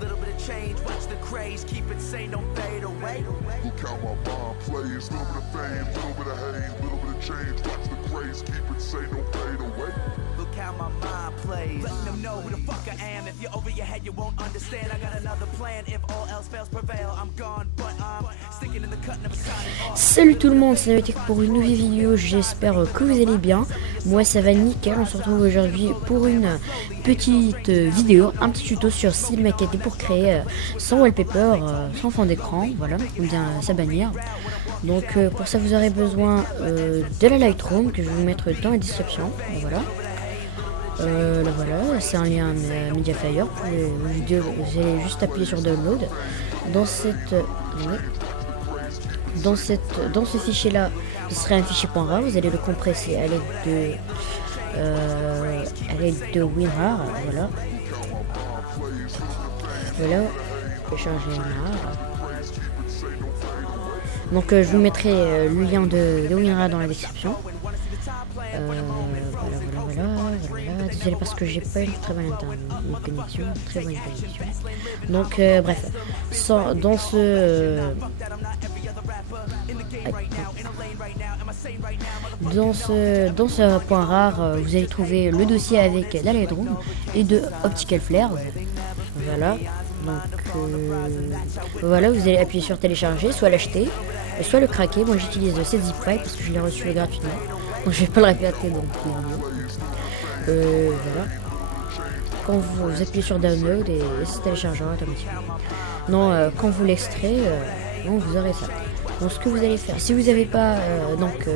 Little bit of change, watch the craze, keep it sane, don't fade away. Look how my mind plays, little bit of fame, little bit of haze, little bit of change, watch the craze, keep it sane, don't fade away. Look how my mind plays. Letting them know who the fuck I am. If you're over your head, you won't understand. I got another plan. If all else fails, prevail. I'm gone, but I'm sticking in the cut, never signing off. Salut tout le monde, c'est Navitek pour une nouvelle vidéo, j'espère que vous allez bien. Moi ça va nickel, on se retrouve aujourd'hui pour une petite vidéo, un petit tuto sur Cinemaquette pour créer son wallpaper, son fond d'écran, voilà, ou bien sa bannière. Donc pour ça vous aurez besoin de la Lightroom que je vais vous mettre dans la description, et voilà. Là voilà, c'est un lien Mediafire, vous allez juste appuyer sur Download. Dans ce fichier là, ce serait un fichier .rar, vous allez le compresser à l'aide de WinRAR, voilà. Voilà, télécharger WinRAR. Donc je vous mettrai le lien de WinRAR dans la description. Voilà. Désolé parce que j'ai pas une très bonne connexion, Donc bref, dans ce point rare, vous allez trouver le dossier avec la Lightroom et de Optical Flares. Voilà. Donc voilà, vous allez appuyer sur télécharger, soit l'acheter, soit le craquer. Moi j'utilise cette zip file parce que je l'ai reçu gratuitement. Donc je vais pas le répéter donc voilà. Quand vous appuyez sur download et c'est téléchargera automatiquement. Non, quand vous l'extrait, non, vous aurez ça. Donc ce que vous allez faire, si vous n'avez pas,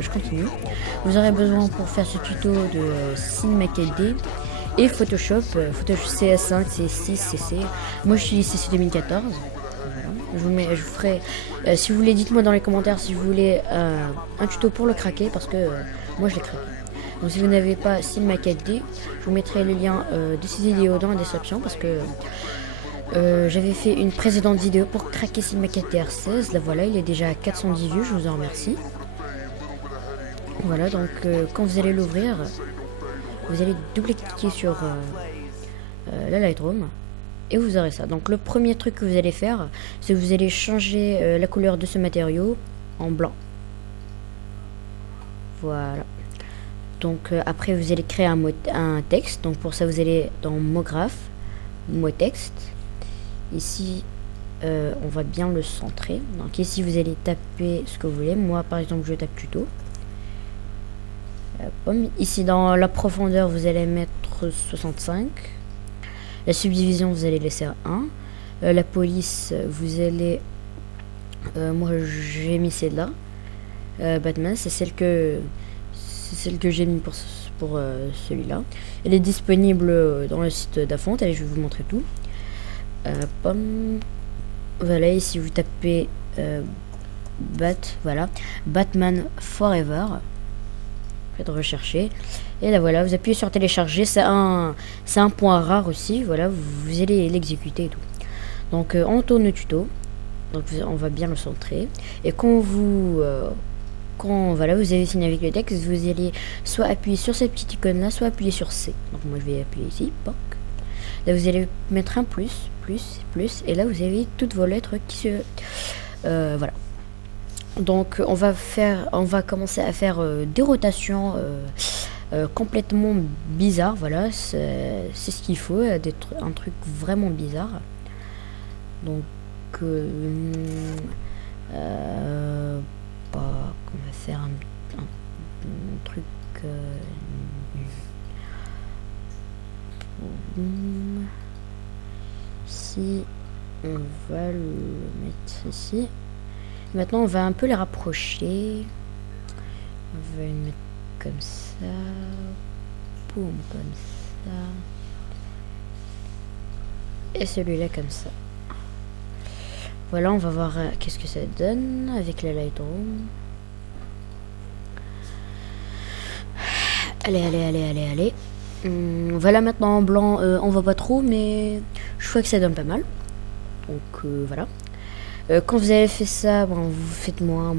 je continue. Vous aurez besoin pour faire ce tuto de Cinemaquette D et Photoshop, Photoshop CS5, CS6, CC. Moi j'utilise CC 2014. Voilà. Je vous ferai, si vous voulez, dites-moi dans les commentaires si vous voulez un tuto pour le craquer parce que moi je l'ai craqué. Donc si vous n'avez pas Cinemaquette D, je vous mettrai le lien de ces vidéos dans la description parce que j'avais fait une précédente vidéo pour craquer Cinemaquette DR16. Là voilà, il est déjà à 410 vues, je vous en remercie. Voilà, donc quand vous allez l'ouvrir, vous allez double-cliquer sur la Lightroom et vous aurez ça. Donc le premier truc que vous allez faire, c'est que vous allez changer la couleur de ce matériau en blanc. Voilà. Donc après vous allez créer un texte. Donc pour ça vous allez dans mot graphe, mot texte. Ici on va bien le centrer. Donc ici vous allez taper ce que vous voulez. Moi par exemple je tape tuto. Ici dans la profondeur vous allez mettre 65. La subdivision vous allez laisser à 1. La police vous allez moi j'ai mis celle-là. Batman c'est celle que j'ai mis pour celui-là. Elle est disponible dans le site d'Afont. Allez, je vais vous montrer tout. Voilà, ici vous tapez voilà, Batman Forever. Faites rechercher. Et là voilà, vous appuyez sur télécharger. C'est un point rare aussi. Voilà, vous allez l'exécuter et tout. Donc on tourne le tuto. Donc on va bien le centrer. Et quand voilà, vous avez fini avec le texte, vous allez soit appuyer sur cette petite icône là, soit appuyer sur C. Donc moi je vais appuyer ici, poc. Là vous allez mettre un plus, et là vous avez toutes vos lettres qui se voilà. Donc on va commencer à faire des rotations complètement bizarres. Voilà, c'est ce qu'il faut, un truc vraiment bizarre. Donc on va faire un truc ici, on va le mettre ici. Maintenant on va un peu les rapprocher, on va le mettre comme ça, boum, comme ça, et celui-là comme ça. Voilà, on va voir qu'est-ce que ça donne avec la Lightroom. Allez. Voilà, maintenant en blanc, on voit pas trop, mais je crois que ça donne pas mal. Donc voilà. Quand vous avez fait ça, bon, vous faites moins.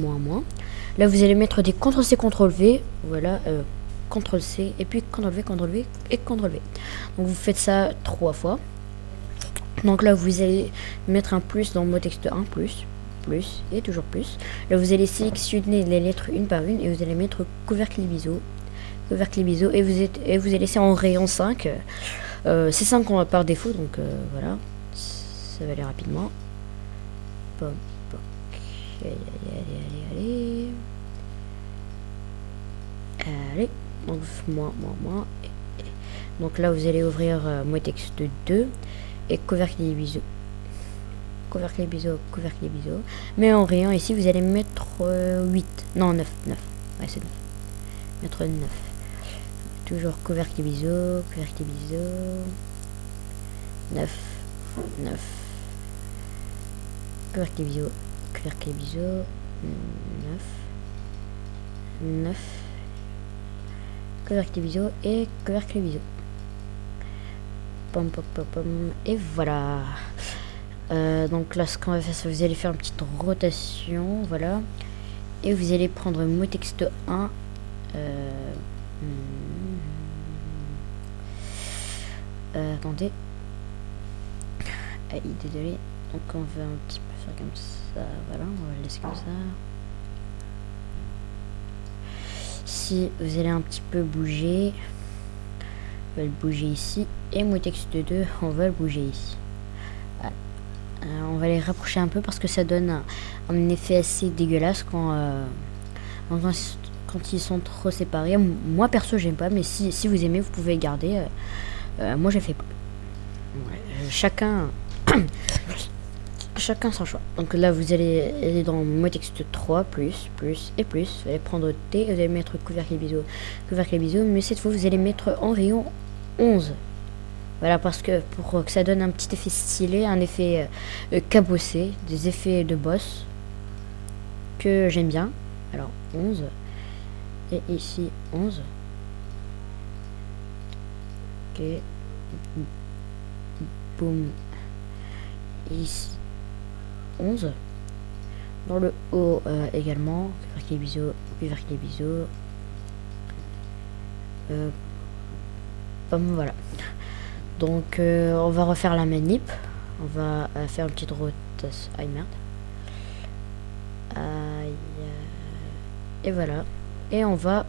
Là, vous allez mettre des CTRL-C, CTRL-V. Voilà, CTRL-C, et puis CTRL-V, CTRL-V et CTRL-V. Donc vous faites ça 3 fois. Donc là, vous allez mettre un plus dans mot texte 1, plus, et toujours plus. Là, vous allez sélectionner les lettres une par une et vous allez mettre couvercle ISO, et vous allez laisser en rayon 5. C'est 5 par défaut, donc voilà, ça va aller rapidement. Pop, pop. Allez, donc moi. Donc là, vous allez ouvrir mot texte 2 et couvercle ISO. Mais en rayon ici, vous allez mettre 8. Non, 9. Ouais, c'est 9. Mettre 9. Toujours couvercle ISO. 9. Couvercle ISO. 9. Couvercle ISO et couvercle ISO. Pom. Et voilà. Donc là, ce qu'on va faire, c'est que vous allez faire une petite rotation, voilà, et vous allez prendre mot texte 1. Attendez. Désolé. Donc on va un petit peu faire comme ça, voilà, on va le laisser comme ça. Si vous allez un petit peu bouger, on va le bouger ici, et mot texte 2, on va le bouger ici. On va les rapprocher un peu parce que ça donne un effet assez dégueulasse quand ils sont trop séparés. Moi perso j'aime pas, mais si vous aimez, vous pouvez garder. Moi je fais pas. Ouais, chacun son choix. Donc là vous allez aller dans mot texte 3, plus, et plus. Vous allez prendre T et vous allez mettre couvercle ISO, mais cette fois vous allez mettre en rayon 11. Voilà, parce que pour que ça donne un petit effet stylé, un effet cabossé, des effets de boss que j'aime bien. Alors 11 et ici 11. Ok. Boum. Ici 11. Dans le haut également. Couvercle ISO. Voilà. Donc on va refaire la manip. On va faire une petite rotation. Aïe merde. Et voilà. Et on va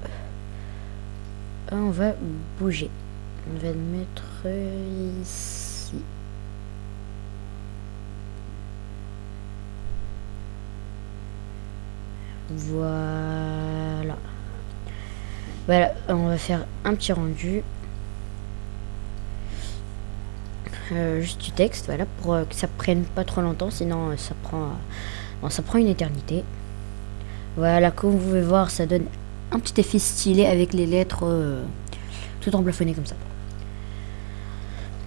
bouger. On va le mettre ici. Voilà. Voilà, on va faire un petit rendu. Juste du texte, voilà, pour que ça prenne pas trop longtemps, sinon ça prend une éternité. Voilà, comme vous pouvez voir, ça donne un petit effet stylé avec les lettres tout emplafonnées comme ça.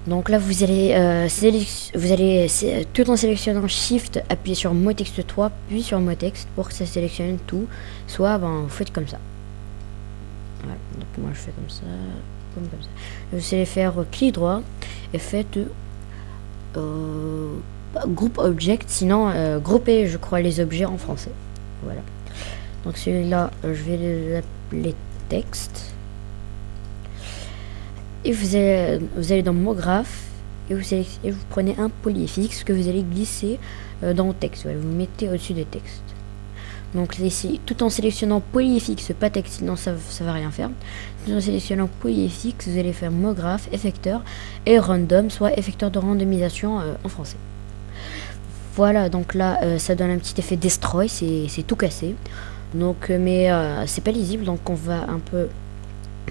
Donc là vous allez tout en sélectionnant Shift, appuyer sur mot texte 3 puis sur mot texte pour que ça sélectionne tout, soit vous faites comme ça. Voilà, donc moi je fais comme ça. Comme ça. Vous allez faire clic droit et faites groupe object, sinon grouper, je crois, les objets en français. Voilà. Donc celui-là, je vais l'appeler texte. Et vous allez dans mot graphe et vous prenez un polyfixe que vous allez glisser dans le texte. Voilà, vous mettez au-dessus des textes. Donc ici, tout en sélectionnant polyfixe, pas texte, sinon ça va rien faire. Tout en sélectionnant polyfixe, vous allez faire mot graphe, effecteur et random, soit effecteur de randomisation en français. Voilà, donc là ça donne un petit effet destroy, c'est tout cassé. Donc mais c'est pas lisible, donc on va un peu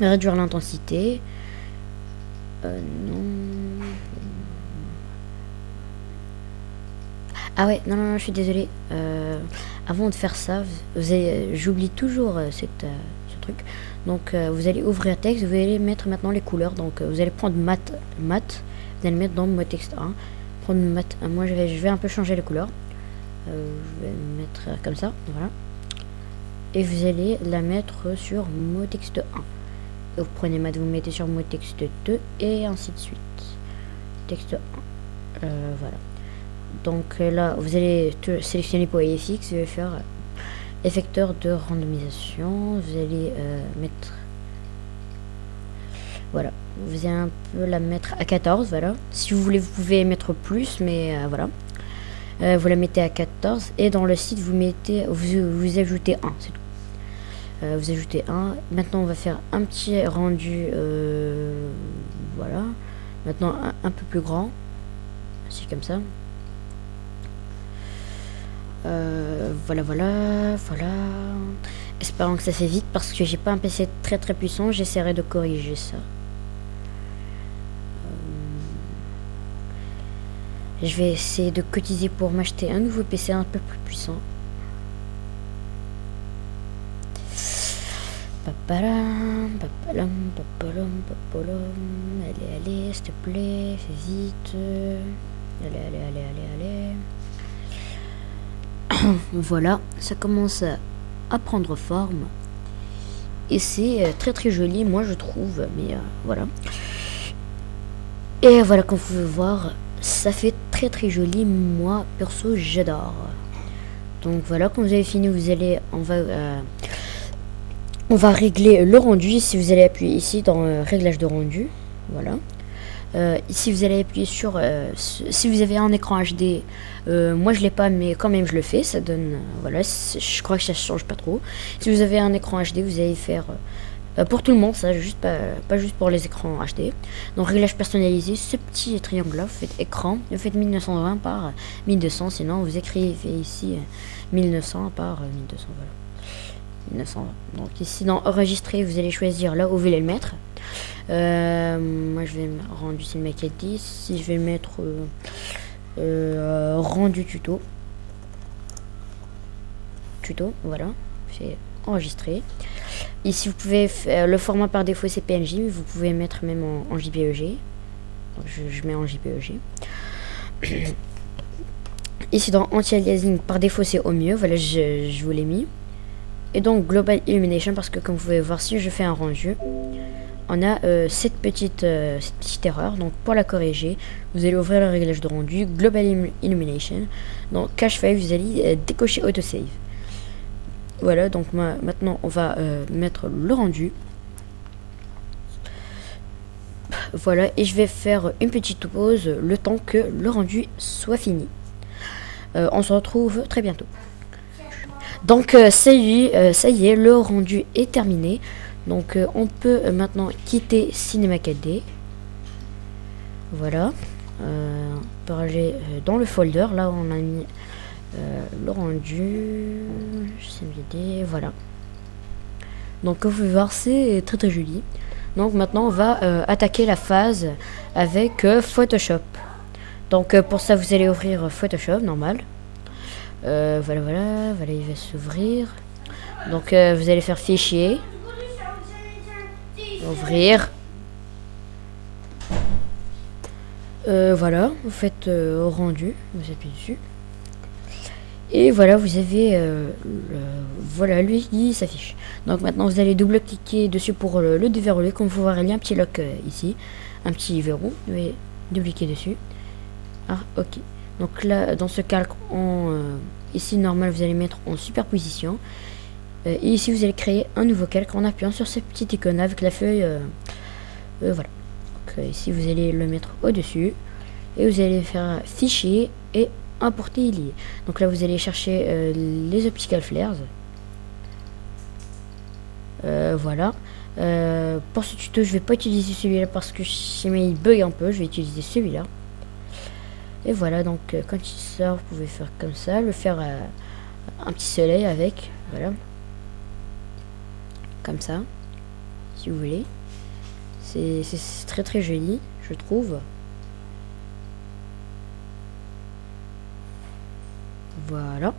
réduire l'intensité. Non. Ah ouais, non, je suis désolé. Avant de faire ça, j'oublie toujours ce truc. Donc vous allez ouvrir texte, vous allez mettre maintenant les couleurs. Donc vous allez prendre mat, vous allez mettre dans mot texte 1. Prendre mat, moi je vais un peu changer les couleurs. Je vais mettre comme ça, voilà. Et vous allez la mettre sur mot texte 1. Et vous prenez mat, vous mettez sur mot texte 2 et ainsi de suite. Texte 1. Voilà. Donc là, vous allez sélectionner polyfixe, vous allez faire effecteur de randomisation, vous allez mettre, voilà, vous allez un peu la mettre à 14, voilà. Si vous voulez, vous pouvez mettre plus, mais voilà. Vous la mettez à 14 et dans le site vous mettez, vous ajoutez 1, c'est tout. Vous ajoutez 1. Maintenant on va faire un petit rendu, voilà. Maintenant un peu plus grand, c'est comme ça. Voilà. Espérons que ça fait vite parce que j'ai pas un PC très puissant. J'essaierai de corriger ça. Je vais essayer de cotiser pour m'acheter un nouveau PC un peu plus puissant. Allez, s'il te plaît, fais vite. Allez. Voilà, ça commence à prendre forme. Et c'est très joli, moi je trouve. Mais voilà. Et voilà, comme vous pouvez voir, ça fait très joli. Moi, perso, j'adore. Donc voilà, quand vous avez fini, vous allez... On va régler le rendu. Si vous allez appuyer ici dans réglage de rendu. Voilà. Ici vous allez appuyer sur si vous avez un écran HD, moi je l'ai pas mais quand même je le fais, ça donne voilà, je crois que ça change pas trop. Si vous avez un écran HD vous allez faire pour tout le monde, ça juste pas juste pour les écrans HD. Donc réglage personnalisé, ce petit triangle là, vous faites écran, vous faites 1920 par 1200, sinon vous écrivez ici 1900 par 1200, voilà. 1920. Donc ici dans enregistrer vous allez choisir là où vous voulez le mettre. Moi je vais rendu c'est maquette 10. Si je vais mettre rendu tuto, voilà, c'est enregistré. Ici vous pouvez le format par défaut c'est PNG, mais vous pouvez mettre même en JPEG. Donc, je mets en JPEG. Ici dans anti-aliasing par défaut c'est au mieux, voilà, je vous l'ai mis. Et donc global illumination, parce que comme vous pouvez voir, si je fais un rendu, on a cette petite erreur. Donc pour la corriger, vous allez ouvrir le réglage de rendu, global illumination. Donc cache file, vous allez décocher autosave. Voilà, donc maintenant on va mettre le rendu. Voilà, et je vais faire une petite pause le temps que le rendu soit fini. On se retrouve très bientôt. Donc ça y est, le rendu est terminé. Donc on peut maintenant quitter Cinema 4D. Voilà. On peut aller dans le folder. Là on a mis le rendu. CMVD, voilà. Donc comme vous pouvez voir, c'est très joli. Donc maintenant on va attaquer la phase avec Photoshop. Donc pour ça vous allez ouvrir Photoshop normal. Voilà, il va s'ouvrir. Donc vous allez faire fichier, ouvrir. Voilà, vous faites rendu, vous appuyez dessus. Et voilà, vous avez voilà, lui qui s'affiche. Donc maintenant vous allez double-cliquer dessus pour le déverrouiller. Comme vous voyez, il y a un petit lock ici, un petit verrou. Vous allez double-cliquer dessus. Ah, ok. Donc là, dans ce calque, ici normal, vous allez mettre en superposition. Et ici, vous allez créer un nouveau calque en appuyant sur cette petite icône avec la feuille. Voilà. Donc, ici, vous allez le mettre au-dessus. Et vous allez faire fichier et importer et lier. Donc là, vous allez chercher les optical flares. Voilà. Pour ce tuto, je vais pas utiliser celui-là parce que il bug un peu. Je vais utiliser celui-là. Et voilà, donc quand il sort, vous pouvez faire comme ça, le faire un petit soleil avec, voilà, comme ça, si vous voulez. C'est très joli, je trouve. Voilà.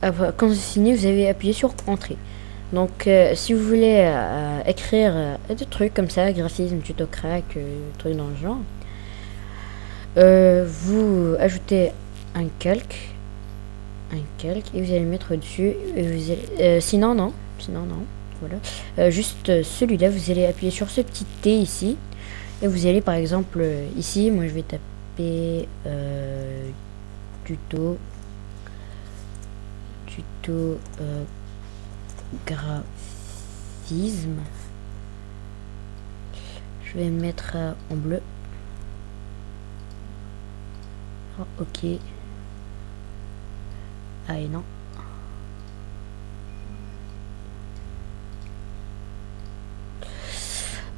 Après, quand vous finissez, vous avez appuyé sur entrée. Donc si vous voulez écrire des trucs comme ça, graphisme, tuto crack, trucs dans le genre, vous ajoutez un calque et vous allez mettre dessus et vous allez, sinon non, voilà, juste celui-là, vous allez appuyer sur ce petit T ici et vous allez par exemple ici, moi je vais taper tuto graphisme, Je vais mettre en bleu. Oh, ok. Ah et non.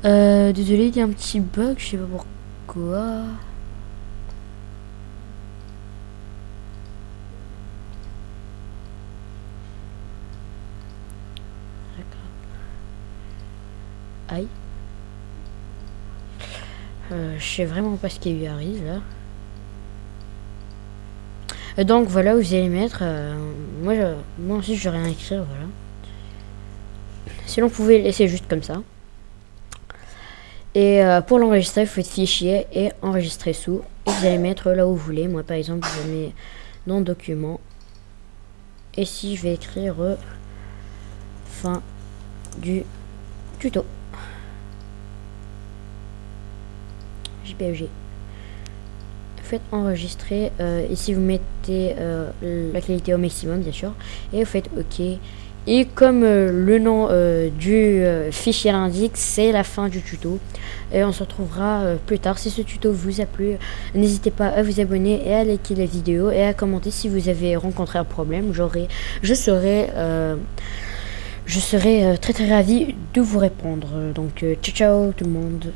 Désolé, il y a un petit bug, je sais pas pourquoi. Aïe. Je sais vraiment pas ce qui lui arrive là. Donc voilà, vous allez mettre. Moi aussi je vais rien écrire, voilà. Sinon, vous pouvez le laisser juste comme ça. Et pour l'enregistrer, vous faites fichier et enregistrer sous. Et vous allez mettre là où vous voulez. Moi par exemple, je mets dans document. Et si je vais écrire fin du tuto. JPG. Faites enregistrer. Ici vous mettez la qualité au maximum bien sûr. Et vous faites OK. Et comme le nom du fichier l'indique, c'est la fin du tuto. Et on se retrouvera plus tard. Si ce tuto vous a plu, n'hésitez pas à vous abonner et à liker la vidéo et à commenter si vous avez rencontré un problème. Je serai très ravi de vous répondre. Donc ciao ciao tout le monde.